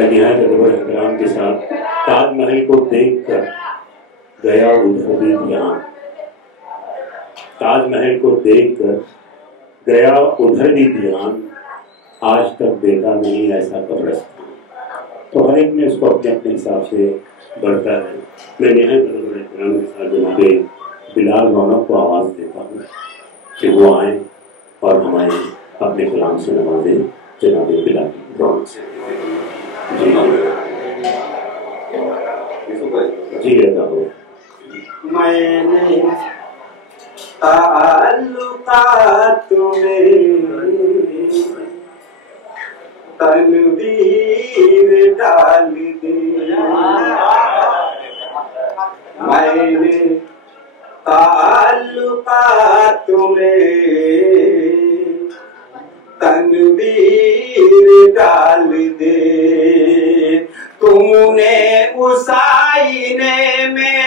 میں نہایت ادب و احترام کے ساتھ تاج محل کو دیکھ کر گیا ادھر بھی دھیان، تاج محل کو دیکھ کر گیا ادھر بھی دھیان، آج تک دیکھا نہیں ایسا قبرستان۔ تو ہر ایک نے اس کو اپنے اپنے حساب سے بڑھتا ہے۔ میں نہایت ادب و احترام کے ساتھ جناب بلال رونق کو آواز دیتا ہوں کہ وہ آئیں اور ہمارے اپنے کلام سے نوازیں۔ جناب بلال رونق سے جی ادا ہو۔ میں نے تعلقات میں تنویر ڈال دی، میں نے تعلقات میں تنویر ڈال دے، تم نے اس آئینے میں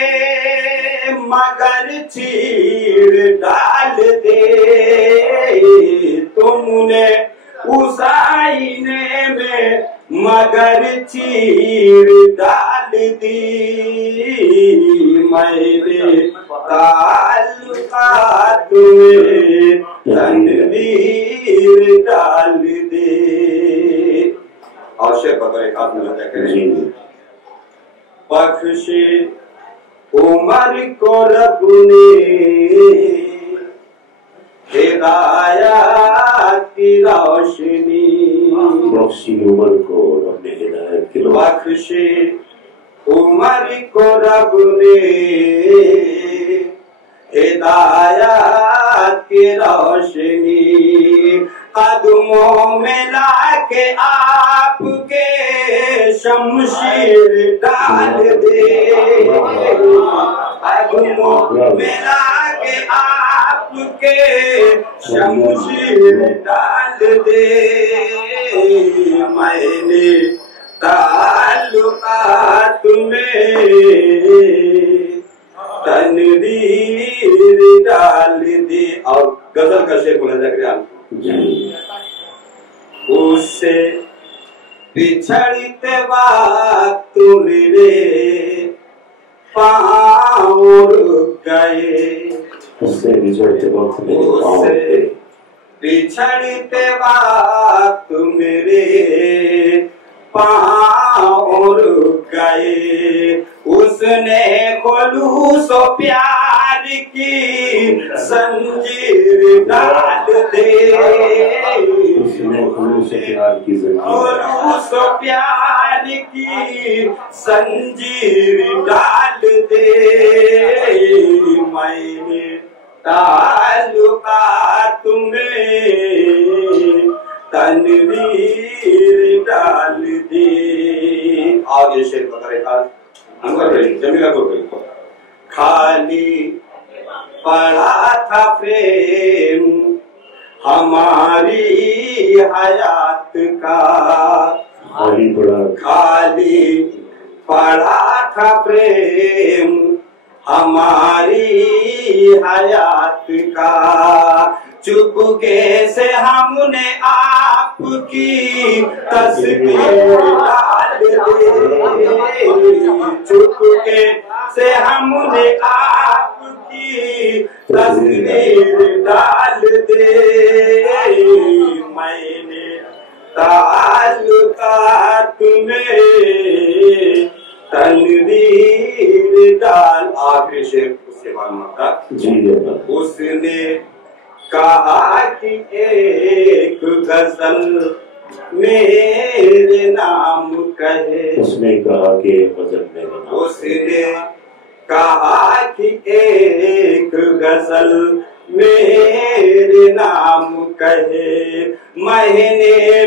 مگر چیر ڈال دے، تم نے اس آئینے میں مگر چیر ڈال دی، میں نے تعلقات میں تنویر ڈال دے۔ اور شیخ بطور ایک ہاتھ میں لگا کریں، بخش عمر کو رب نے ہدایت کی روشنی، بخشی عمر کو رب نے ہدایت کی روشنی، بخش عمر کو رب نے ہدایت کی روشنی، قدموں میں لا کے آپ کے شمشیر ڈال دے، قدموں میں لا کے آپ کے شمشیر ڈال دے، میں نے تعلقات میں تنویر ڈال دی۔ اور غزل کا شیخ بولا جائے اس سے بچھڑتے وقت میرے پاؤں رک گئے، اس سے بچھڑتے وقت میرے پاؤں رک گئے، اس نے خلوص و پیار کی زنجیر ڈال دے، اس نے خلوص و پیار کی خلوص و پیار کی زنجیر ڈال دے، میں نے تعلقات میں تنویر ڈال دی۔ اور یہ شعر بتا رہے تھا جمیلہ کو خالی پڑا تھا فریم ہماری حیات کا، خالی پڑا تھا فریم ہماری حیات کا، چپکے سے ہم نے آپ کی تصویر ڈال دے، چپکے سے ہم نے آپ کی تصویر ڈال دے، میں نے تعلقات میں تنویر ڈال۔ آخری شعر اس کے بعد مکہ، اس نے کہا کہ ایک غزل میرے نام کہے، اس نے کہا کہ غزل میرے نام، اس نے کہا کہ ایک غزل میرے نام کہے، میں نے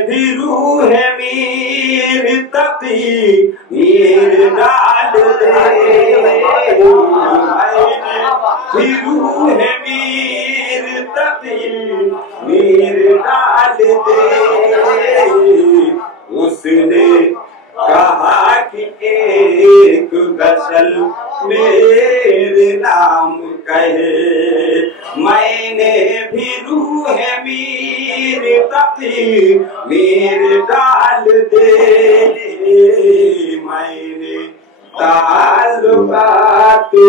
بھی روح میر تقی میر ڈال دے، میں نے بھی روح میر تقی میر ڈال دے، اس نے کہا کہ ایک غزل میرے نام کہے، میں نے بھی روح میر تقی میر ڈال دے،